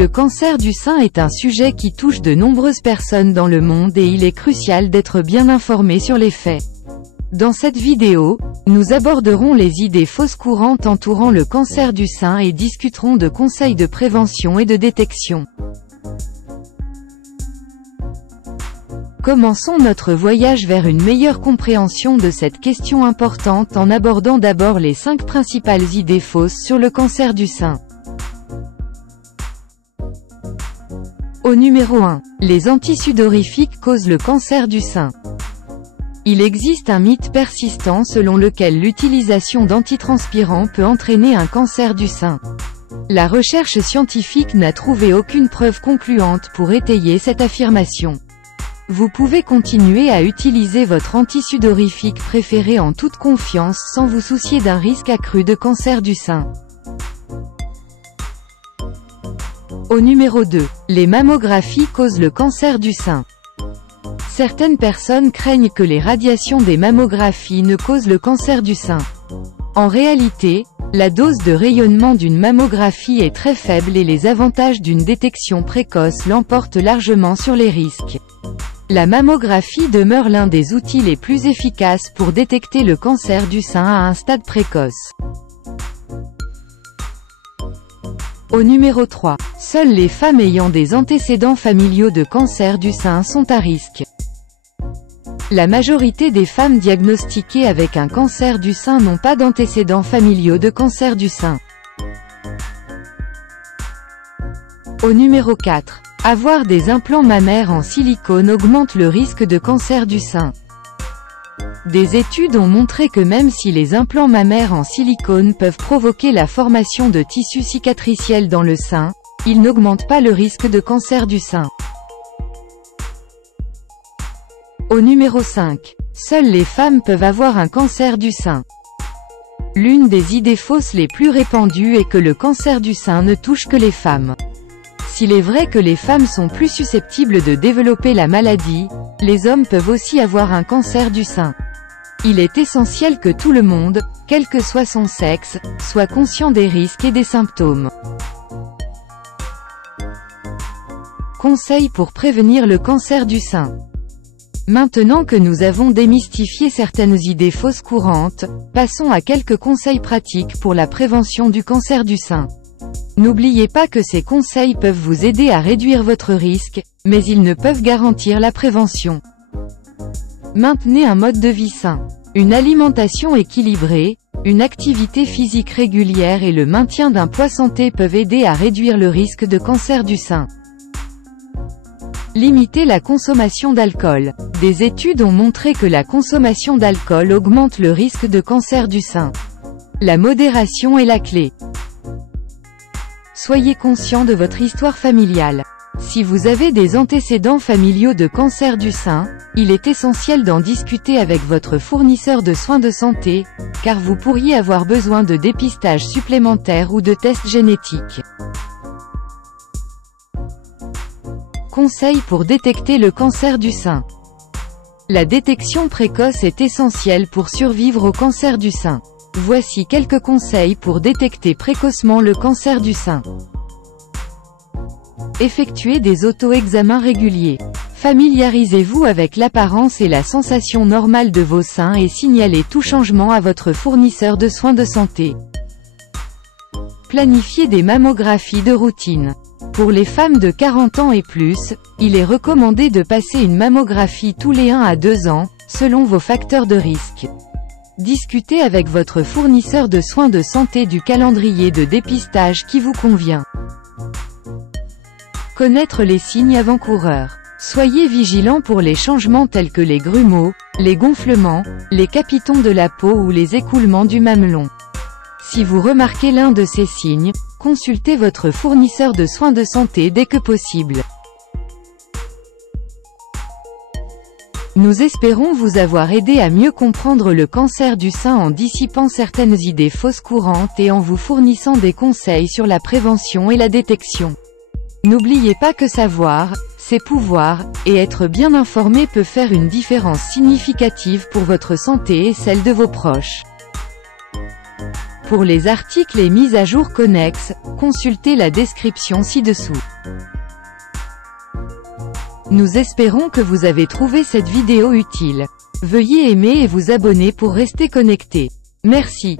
Le cancer du sein est un sujet qui touche de nombreuses personnes dans le monde et il est crucial d'être bien informé sur les faits. Dans cette vidéo, nous aborderons les idées fausses courantes entourant le cancer du sein et discuterons de conseils de prévention et de détection. Commençons notre voyage vers une meilleure compréhension de cette question importante en abordant d'abord les 5 principales idées fausses sur le cancer du sein. Au numéro 1, les antisudorifiques causent le cancer du sein. Il existe un mythe persistant selon lequel l'utilisation d'antitranspirants peut entraîner un cancer du sein. La recherche scientifique n'a trouvé aucune preuve concluante pour étayer cette affirmation. Vous pouvez continuer à utiliser votre antisudorifique préféré en toute confiance sans vous soucier d'un risque accru de cancer du sein. Au numéro 2, les mammographies causent le cancer du sein. Certaines personnes craignent que les radiations des mammographies ne causent le cancer du sein. En réalité, la dose de rayonnement d'une mammographie est très faible et les avantages d'une détection précoce l'emportent largement sur les risques. La mammographie demeure l'un des outils les plus efficaces pour détecter le cancer du sein à un stade précoce. Au numéro 3, seules les femmes ayant des antécédents familiaux de cancer du sein sont à risque. La majorité des femmes diagnostiquées avec un cancer du sein n'ont pas d'antécédents familiaux de cancer du sein. Au numéro 4, avoir des implants mammaires en silicone augmente le risque de cancer du sein. Des études ont montré que même si les implants mammaires en silicone peuvent provoquer la formation de tissus cicatriciels dans le sein, ils n'augmentent pas le risque de cancer du sein. Au numéro 5, seules les femmes peuvent avoir un cancer du sein. L'une des idées fausses les plus répandues est que le cancer du sein ne touche que les femmes. S'il est vrai que les femmes sont plus susceptibles de développer la maladie, les hommes peuvent aussi avoir un cancer du sein. Il est essentiel que tout le monde, quel que soit son sexe, soit conscient des risques et des symptômes. Conseils pour prévenir le cancer du sein. Maintenant que nous avons démystifié certaines idées fausses courantes, passons à quelques conseils pratiques pour la prévention du cancer du sein. N'oubliez pas que ces conseils peuvent vous aider à réduire votre risque, mais ils ne peuvent garantir la prévention. Maintenez un mode de vie sain. Une alimentation équilibrée, une activité physique régulière et le maintien d'un poids santé peuvent aider à réduire le risque de cancer du sein. Limitez la consommation d'alcool. Des études ont montré que la consommation d'alcool augmente le risque de cancer du sein. La modération est la clé. Soyez conscient de votre histoire familiale. Si vous avez des antécédents familiaux de cancer du sein, il est essentiel d'en discuter avec votre fournisseur de soins de santé, car vous pourriez avoir besoin de dépistage supplémentaire ou de tests génétiques. Conseils pour détecter le cancer du sein. La détection précoce est essentielle pour survivre au cancer du sein. Voici quelques conseils pour détecter précocement le cancer du sein. Effectuez des auto-examens réguliers. Familiarisez-vous avec l'apparence et la sensation normale de vos seins et signalez tout changement à votre fournisseur de soins de santé. Planifiez des mammographies de routine. Pour les femmes de 40 ans et plus, il est recommandé de passer une mammographie tous les 1 à 2 ans, selon vos facteurs de risque. Discutez avec votre fournisseur de soins de santé du calendrier de dépistage qui vous convient. Connaître les signes avant-coureurs. Soyez vigilant pour les changements tels que les grumeaux, les gonflements, les capitons de la peau ou les écoulements du mamelon. Si vous remarquez l'un de ces signes, consultez votre fournisseur de soins de santé dès que possible. Nous espérons vous avoir aidé à mieux comprendre le cancer du sein en dissipant certaines idées fausses courantes et en vous fournissant des conseils sur la prévention et la détection. N'oubliez pas que savoir, c'est pouvoir, et être bien informé peut faire une différence significative pour votre santé et celle de vos proches. Pour les articles et mises à jour connexes, consultez la description ci-dessous. Nous espérons que vous avez trouvé cette vidéo utile. Veuillez aimer et vous abonner pour rester connecté. Merci.